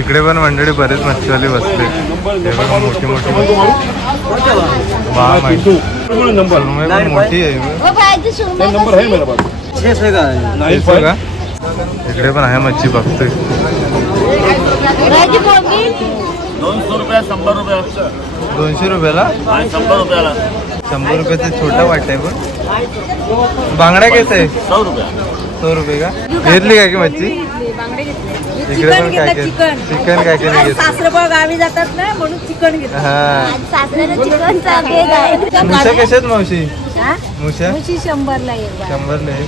इकडे पण मंडळी बरेच मच्छीवाले बसले. हे बघा मोठी मोठी बाम आहे. सुरमई पण मोठी आहे. का इकडे पण आहे मच्छी बघतोय. 200 रुपया 100 रुपया 200 रुपयाला 100 रुपयाला 100 रुपयाचे छोटा वाटा आहे. पण बांगडा कैसा आहे? 100 रुपया 100 रुपये का? घेतली काय की मच्छी? इकडे पण काय काय चिकन काय काय नाही सासरे गावी जातात ना म्हणून चिकन घेतात. हा चिकनचा बेग आहे. मुशा कशात मावशी? मुशा 100 ला एक 100 नाही.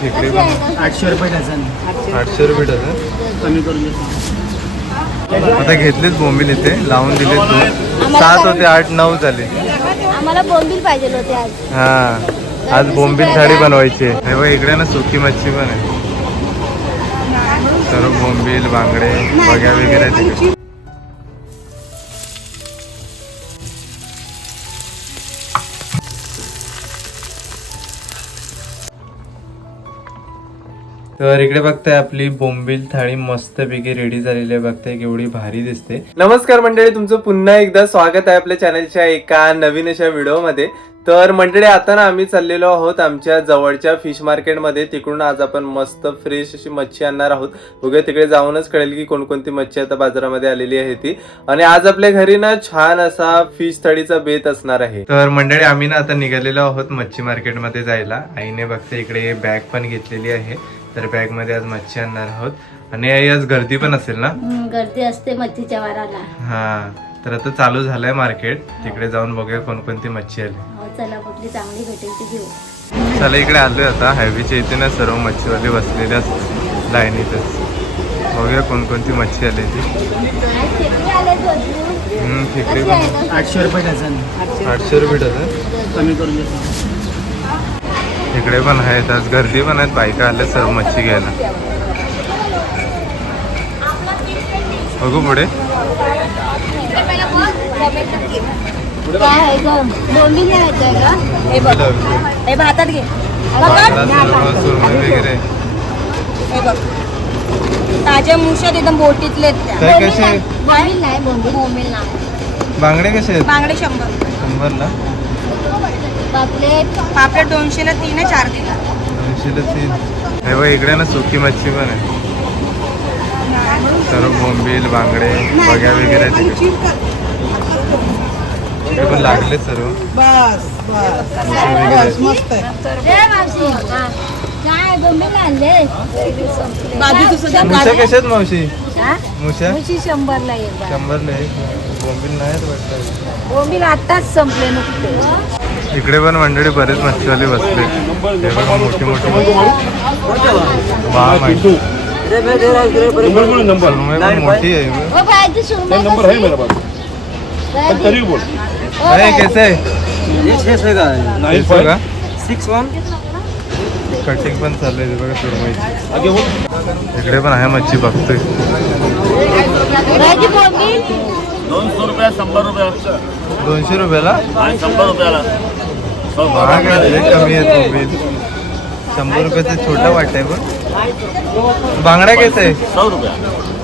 खेकडे पण 800 रुपये डझन 800 रुपये डझन. कमी करून देतो. आता घेतलेच बोंबील इथे लावून दिले. 7 होते 8 9 झाले. आम्हाला बोंबील पाहिजे होते आज. हा आज बोंबील थाळी बनवायची आहे. हे बघ इकडे ना सुकी मच्छी पण आहे. सर्व बोंबील बांगडे बघ्या वगैरे तिकडे. तर इकडे बघताय आपली बोंबील थाळी मस्तपैकी रेडी झालेली आहे. बघताय केवढी भारी दिसते. नमस्कार मंडळी, तुमचं पुन्हा एकदा स्वागत आहे आपल्या चॅनलच्या एका नवीन अशा व्हिडिओमध्ये. तर मंडळी आता ना आम्ही चाललेलो आहोत आमच्या जवळच्या फिश मार्केटमध्ये. तिकडून आज आपण मस्त फ्रेश अशी मच्छी आणणार आहोत. बघूया तिकडे जाऊनच कळेल की कोणकोणती मच्छी आता बाजारामध्ये आलेली आहे ती. आणि आज आपल्या घरी ना छान असा फिश थाळीचा बेत असणार आहे. तर मंडळी आम्ही ना आता निघालेलो आहोत मच्छी मार्केटमध्ये जायला. आईने बघते इकडे बॅग पण घेतलेली आहे. तर बॅग मध्ये आज मच्छी आणणार आहोत. आणि आज गर्दी पण असेल ना? गर्दी असते मच्छीच्या वाराला. हा तर आता चालू झालंय मार्केट. तिकडे जाऊन बघूया कोणकोणती मच्छी आली. चला कुठली चांगली भेटेल ती घेऊ. चला इकडे आलोय आता. हायवेच्या इथे ना सर्व मच्छीवाले बसलेले असतात लाईनीतच. बघूया कोणकोणती मच्छी आली ती. खेकडे पण 800 रुपये डझन 800 रुपये डझन. कमी करून देतो. इकडे पण आहेत. आज गर्दी पण आहेत. बायका आल्या सर्व मच्छी घ्यायला. बघू पुढे काय आहे ग? बोंबील नाही येतोय का? हे बघ, हे भातात घे. सुरमई वगैरे हे बघ ताज्या मुशात एकदम बोटीतले आहेत त्या. काय कसे? बोंबील नाही, बोंबील नाही. बांगडे कसे आहेत? बांगडे 100. 100 ला. पापलेट 200 ला 3 आहे, 4 दिला. 200 ला 3. हे बघ इकडे ना सुकी मच्छी पण आहे. सर्व बोंबील बांगडे बघ्या वगैरे तिकडे. इकडे पण लागले सर्व. काय बोंबील आणले? मुशा कशात मावशी? मुशा 100 ला एक. 100 ला एक. बोंबील नाहीत वाटतं. बोंबील आताच संपले नुकते. इकडे पण मंडळी बरेच मच्छीवाले बसले. हे बघा मोठी मोठी बाम आहे. सुरमई पण मोठी आहे. कैसे आहे? 6 का? 61 कटिंग पण चालू आहे बघा सुरमईची. इकडे पण आहे मच्छी बघतोय. 200 रुपया 100 रुपया 200 रुपयाला 100 रुपयाला महाग आहे. कमी आहे बोंबील. 100 रुपयाचा छोटा वाटा आहे. पण बांगडा कैसा आहे? 100 रुपया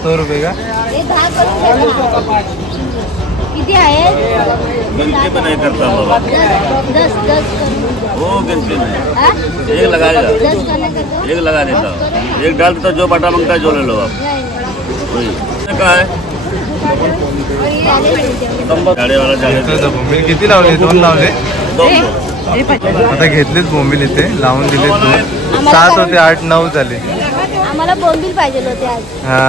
100 रुपये का? किती आहे? गिनती पे नहीं करता बाबा. 10 वो गिनती नहीं. एक लगा देता, एक लगा देता, एक डाल देता. जो बाटा मांगता है जो ले लो आप. वही क्या है? गाड़ी वाला जाने बोंबील किती लावले? 2 लावले. 200. आता घेतलेच बोंबील इथे लावून दिले. 7 होते 8 9 झाले. आम्हाला बोंबील पाहिजे होते आज. हा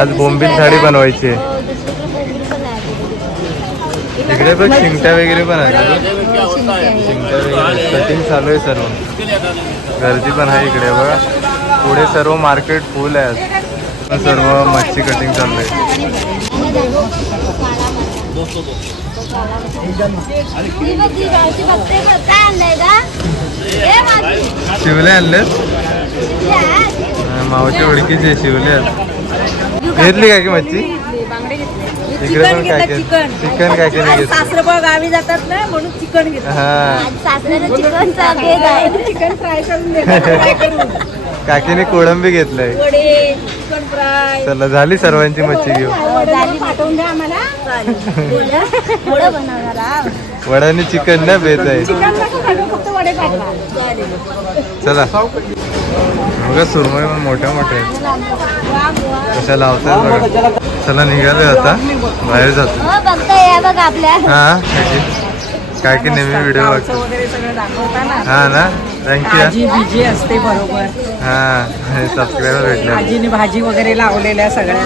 आज बोंबील थाळी बनवायची आहे. इकडे पण शिंगट्या वगैरे पण आहे. शिंगट्या वगैरे कटिंग चालू आहे सर्व. गर्दी पण आहे इकडे बघा. पुढे सर्व मार्केट फुल आहे. आज सर्व मच्छी कटिंग चालू आहे. शिवले आणले. मावच्या ओळखीचे शिवले आहेत. घेतली काय की मच्छी? इकडे पण काय काय चिकन काय काय नाही. सासरे गावी जातात ना म्हणून चिकन घेतात. हा सासऱ्याला चिकनचा बेग आहे. चिकन फ्राय करून देतात. काकीने कोळंबी घेतलंय. वडे, चिकन फ्राय. चला झाली सर्वांची मच्छी घेऊ. पाठवून द्या आम्हाला. वडं बनवणार आहोत. वडाने चिकन ना बेत आहे. फक्त वडे पाठवा. चला बघा सुरमई पण मोठ्या मोठ्या कशा लावतात बघा. चला निघालोय आता बाहेर जातो. बघताय या बघा आपल्या. हा काय की नेहमी व्हिडिओ बघतो. हा ना थँक्यू. भाजी असते बरोबर. हा सबस्क्राईबर भेटले. भाजीने भाजी वगैरे लावलेल्या सगळ्या.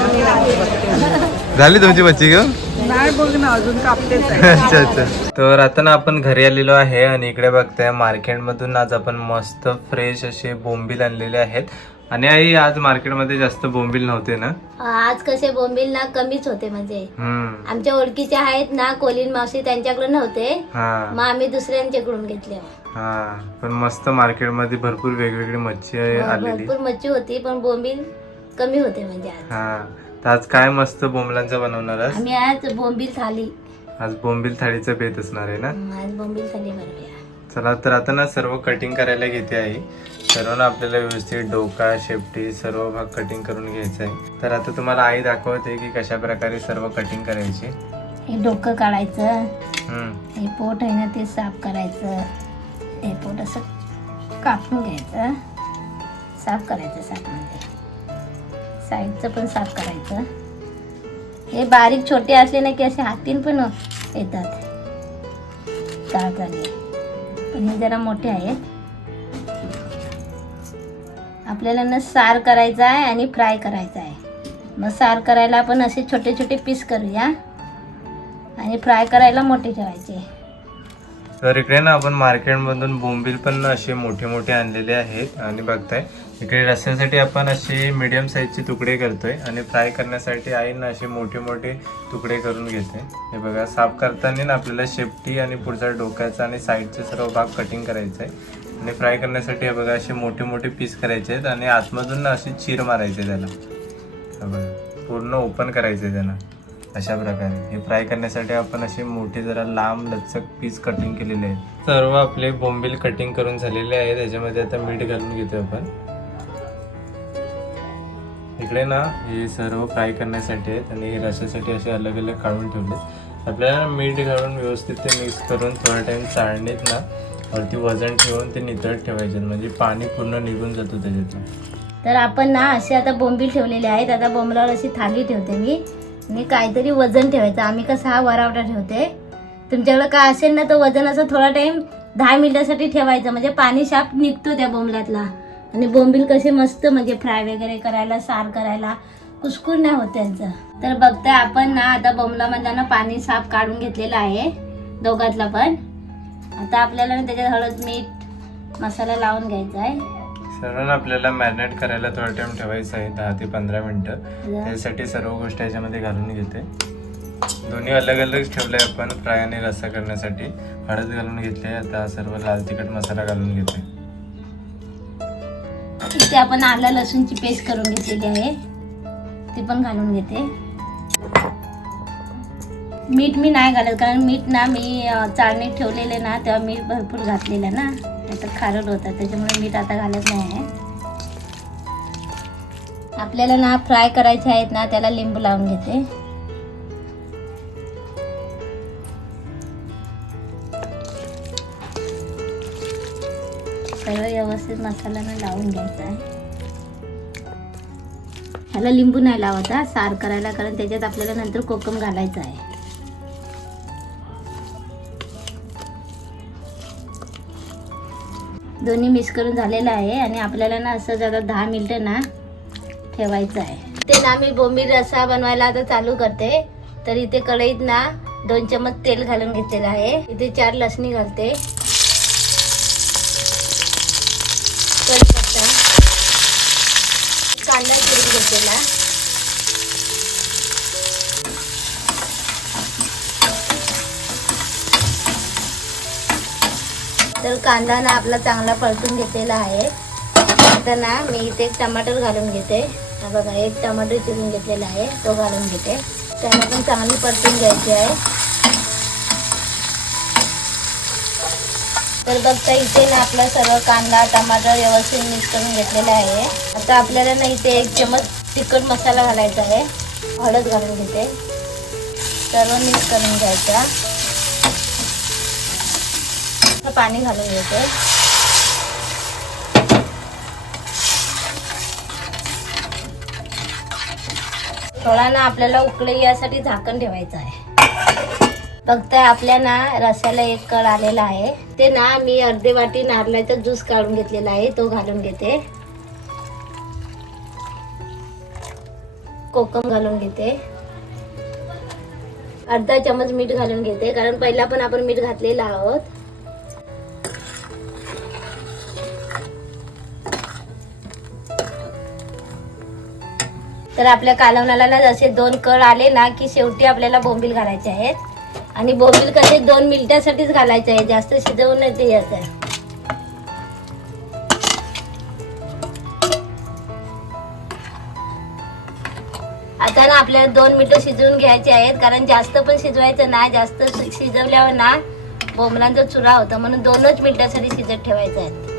झाली तुमची मच्छी घेऊन. नाही बघ ना अजून कापतेच आहे. अच्छा अच्छा. तर आता ना आपण घरी आलेलो आहे आणि इकडे बघताय मार्केटमधून आज आपण मस्त फ्रेश असे बोंबील आणलेले आहेत. आणि आई आज मार्केटमध्ये जास्त बोंबील नव्हते ना. आज कसे बोंबील ना कमीच होते म्हणजे आमच्या ओळखीचे आहेत ना कोलीन मावशी त्यांच्याकडे नव्हते. मग आम्ही दुसऱ्यांच्याकडून घेतले. हा पण मस्त मार्केटमध्ये भरपूर वेगवेगळी मच्छी आलेली. भरपूर मच्छी होती पण बोंबील कमी होते म्हणजे आज. हा तर आज काय मस्त बोंबलांचं बनवणार आहेस? आम्ही आज बोंबील थाली. आज बोंबील थाळीचं बेत असणार आहे ना. आज बोंबील थाली बनवूया. चला तर आता ना सर्व कटिंग करायला घेते आहे. सर्व ना आपल्याला व्यवस्थित डोका शेपटी सर्व भाग कटिंग करून घ्यायचा आहे. तर आता तुम्हाला आई दाखवते की कशा प्रकारे सर्व कटिंग करायची. हे डोकं काढायचं. हे पोट आहे ना ते साफ करायचं. हे पोट असं कापून घ्यायचं. साफ करायचं साफमध्ये. साईडचं पण साफ करायचं. हे बारीक छोटे असले ना की असे हातीन पण येतात ताळताने. पण हे जरा मोठे आहेत. आपल्याला ना सार करायचा आहे आणि फ्राय करायचा आहे. मग सार करायला आपण असे छोटे छोटे पीस करूया आणि फ्राय करायला मोठे ठेवायचे. तर इकडे ना आपण मार्केटमधून बोंबील पण असे मोठे मोठे आणलेले आहेत. आणि बघताय इकडे रस्स्यासाठी आपण असे मीडियम साईजचे तुकडे करतोय आणि फ्राय करण्यासाठी आई ना असे मोठे मोठे तुकडे करून घेते. हे बघा साफ करताना ना आपल्याला शेपटी आणि पुढचा डोक्याचा आणि साईडचे सर्व भाग कटिंग करायचे आहे. आणि फ्राय करण्यासाठी हे बघा असे मोठे मोठे पीस करायचे आहेत आणि आतमधून ना अशी चीर मारायचे त्याला. हे बघा पूर्ण ओपन करायचे त्याला अशा प्रकारे. हे फ्राय करण्यासाठी आपण असे मोठे जरा लांब लचक पीस कटिंग केलेले आहेत. सर्व आपले बोंबील कटिंग करून झालेले आहे. त्याच्यामध्ये आता मीठ घालून घेतो आपण. इकडे ना हे सर्व फ्राय करण्यासाठी आहेत आणि हे रस्स्यासाठी असे अलग अलग काढून ठेवले. आपल्याला मीठ घालून व्यवस्थित ते मिक्स करून थोडा टाइम चाळणीत ना वरती वजन ठेवून ते नितळत ठेवायचे म्हणजे पाणी पूर्ण निघून जातो त्याच्यातून. तर आपण ना असे आता बोंबील ठेवलेले आहेत. आता बोंबलावर अशी थाली ठेवते मी आणि काहीतरी वजन ठेवायचं. आम्ही कसं हा वरावटा ठेवते. तुमच्याकडे काय असेल ना तर वजन असं थोडा टाइम 10 मिनिटासाठी ठेवायचं म्हणजे पाणी शाप निघतो त्या बोंबलातला. आणि बोंबील कसे मस्त म्हणजे फ्राय वगैरे करायला सार करायला कुसकुर नाही होत त्यांचं. तर बघताय आपण ना आता बोंबलामधला ना पाणी साफ काढून घेतलेलं आहे दोघातला पण. आता आपल्याला ना त्याच्यात हळद मीठ मसाला लावून घ्यायचा आहे. सर्व आपल्याला मॅरिनेट करायला थोडा टाइम ठेवायचा आहे 10 ते 15 मिनिटं. त्यासाठी सर्व गोष्टी याच्यामध्ये घालून घेते. दोन्ही अलग अलग ठेवले आपण फ्राय आणि रस्सा करण्यासाठी. हळद घालून घेतली. आता सर्व लाल तिखट मसाला घालून घेते. इथे आपण आलं लसूणची पेस्ट करून घेतलेली आहे ती पण घालून घेते. मीठ मी नाही घालत कारण मीठ ना मी चाळणीत ठेवलेले ना तेव्हा मीठ भरपूर घातलेलं ना आता खारट होतं त्याच्यामुळे मीठ आता घालत नाही आहे. आपल्याला ना फ्राय करायचे आहेत ना त्याला लिंबू लावून घेते. सर्व व्यवस्थित मसाला ना लावून घ्यायचा आहे. ह्याला लिंबू नाही लावत हा सार करायला कारण त्याच्यात आपल्याला नंतर कोकम घालायचं आहे. दोन्ही मिक्स करून झालेलं आहे आणि आपल्याला ना असं जरा 10 मिनिटं ना ठेवायचं आहे. ते ना मी बोंबील रस्सा बनवायला आता चालू करते. तर इथे कढईत ना 2 चमच तेल घालून घेतलेलं आहे. इथे 4 लसणी घालते. कांदा चिरून घेतलेला. तर कांदा ना आपला चांगला परतून घेतलेला आहे. आता ना मी इथे 1 टमाटर घालून घेते. हा बघा 1 टमाटर चिरून घेतलेला आहे तो घालून घेते. त्याला पण चांगली परतून घ्यायची आहे. तर बघता इथे ना आपलं सर्व कांदा टमाटर व्यवस्थित मिक्स करून घेतलेला आहे. आता आपल्याला ना इथे 1 चमच तिखट मसाला घालायचा आहे. हळद घालून घेते. सर्व मिक्स करून घ्यायचा. पाणी घालून घेते. थोडा ना आपल्याला उकळी यासाठी झाकण ठेवायचं आहे. बघताय आपल्या ना रस्याला 1 कळ आलेला आहे. ते ना मी अर्धी वाटी नारळाचा ज्यूस काढून घेतलेला आहे, तो घालून घेते. कोकम घालून घेते. अर्धा चमच मीठ घालून घेते, कारण पहिला पण आपण मीठ घातलेलं आहोत. तर आपल्या कालवणाला ना जसे 2 कळ आले ना की शेवटी आपल्याला बोंबील घालायचे आहेत. आणि बोंबील कसे 2 मिनिटासाठीच घालायचे आहे, जास्त शिजवून नाही द्यायचं आहे. आता ना आपल्याला 2 मिनिटं शिजवून घ्यायचे आहेत, कारण जास्त पण शिजवायचं नाही. जास्त शिजवल्यावर ना बोंबलांचा चुरा होता, म्हणून 2च मिनिटासाठी शिजत ठेवायचं आहे.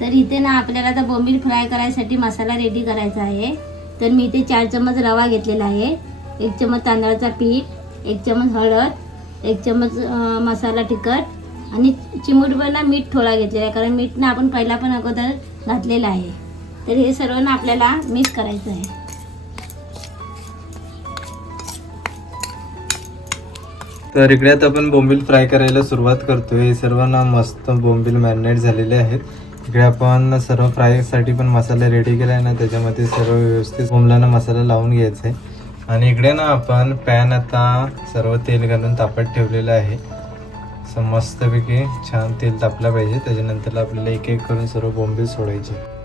तर इथे ना आपल्याला आता बोंबील फ्राय करायसाठी मसाला रेडी करायचा आहे. तर मी इथे 4 चमच रवा घेतलेला आहे, 1 चमच तांदळाचा पीठ, 1 चमच हळद, 1 चमच मसाला तिखट आणि चिमूटभर ना मीठ थोडा घेतलेला आहे, कारण मीठ ना आपण पहिला पण अगोदर घातलेलं आहे. तर हे सर्व ना आपल्याला मिक्स करायचं आहे. तर इकडे आता आपण बोंबील फ्राय करायला सुरुवात करतोय. हे सर्व ना मस्त बोंबील मॅरिनेट झालेले आहेत. इकडे आपण सर्व फ्रायसाठी पण मसाला रेडी केला आहे ना, त्याच्यामध्ये सर्व व्यवस्थित बोंबलांना मसाला लावून घ्यायचा आहे. आणि इकडे ना आपण पॅन आता सर्व तेल घालून तापत ठेवलेलं आहे. असं मस्तपैकी छान तेल तापलं पाहिजे. त्याच्यानंतर आपल्याला एक एक करून सर्व बोंबील सोडायचे.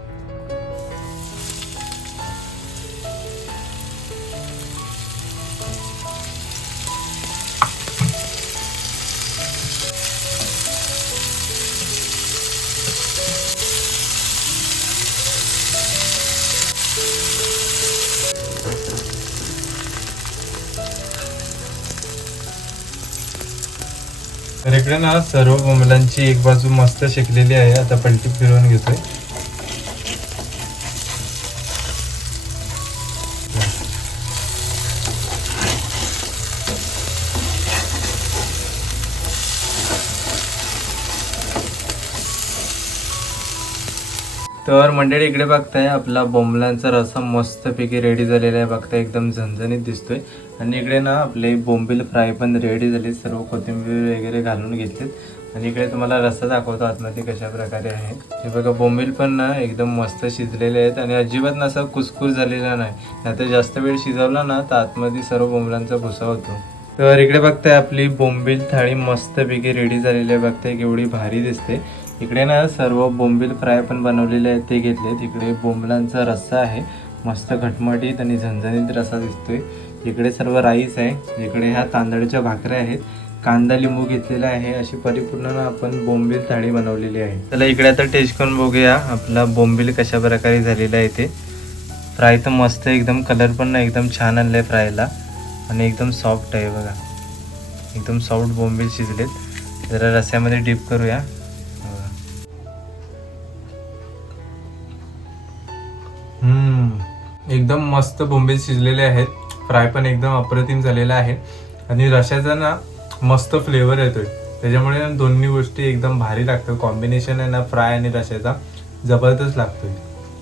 तर इकडे ना सर्व बोंबलांची एक बाजू मस्त शेकलेली आहे. आता पलटी फिरवून घेतोय. तर मंडळी इकडे बघताय आपला बोंबलांचा रस्सा मस्तपैकी रेडी झालेला आहे. बघताय एकदम झणझणीत दिसतोय. आणि इकडे ना आपले बोंबील फ्राय पण रेडी झाले. सर्व कोथिंबीर वगैरे घालून घेतलेत. आणि इकडे तुम्हाला रस्सा दाखवतो आतमध्ये कशा प्रकारे आहे. हे बघा बोंबील पण ना एकदम मस्त शिजलेले आहेत आणि अजिबात ना असा कुसकुस झालेला नाही. नाहीतर जास्त वेळ शिजवला ना तर आतमध्ये सर्व बोंबलांचा भुसा होतो. तर इकडे बघताय आपली बोंबील थाळी मस्तपैकी रेडी झालेली आहे. बघताय केवढी भारी दिसते. इकडे ना सर्व बोंबील फ्राय पण बनवलेले आहेत ते घेतलेत. इकडे बोंबलांचा रस्सा आहे मस्त घटमटीत आणि झणझणीत रस्सा दिसतोय. इकडे सर्व राईस आहे. इकडे ह्या तांदळाच्या भाकऱ्या आहेत. कांदा लिंबू घेतलेला आहे. अशी परिपूर्ण आपण बोंबील थाळी बनवलेली आहे. चला इकडे आता टेस्ट करून बघूया आपला बोंबील कशा प्रकारे झालेला आहे ते. फ्राय तर मस्त एकदम कलर पण ना एकदम छान आणलाय फ्रायला आणि एकदम सॉफ्ट आहे बघा. एकदम सॉफ्ट बोंबील शिजलेत. जरा रस्स्यामध्ये डिप करूया. एकदम मस्त बोंबील शिजलेले आहेत. फ्राय पण एकदम अप्रतिम झालेला आहे आणि रश्याचा ना मस्त फ्लेवर येतोय. त्याच्यामुळे ना दोन्ही गोष्टी एकदम भारी लागतात. कॉम्बिनेशन आहे ना फ्राय आणि रश्याचा जबरदस्त लागतोय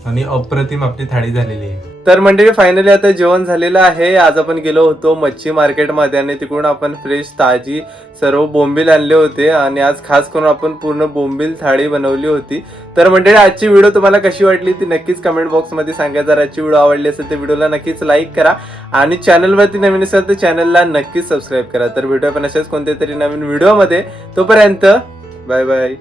आणि अप्रतिम आपली थाळी झालेली आहे. तर मंडळी फायनली आता जेवण झालेलं आहे. आज आपण गेलो होतो मच्छी मार्केटमध्ये आणि तिकडून आपण फ्रेश ताजी सर्व बोंबील आणले होते आणि आज खास करून आपण पूर्ण बोंबील थाळी बनवली होती. तर मंडळी आजची व्हिडिओ तुम्हाला कशी वाटली ती नक्कीच कमेंट बॉक्समध्ये सांगा. जर आजची व्हिडिओ आवडली असेल तर व्हिडिओला नक्कीच लाईक करा आणि चॅनलवरती नवीन असेल तर चॅनलला नक्कीच सबस्क्राईब करा. तर भेटूया पण अशाच कोणत्या तरी नवीन व्हिडिओमध्ये. तोपर्यंत बाय बाय.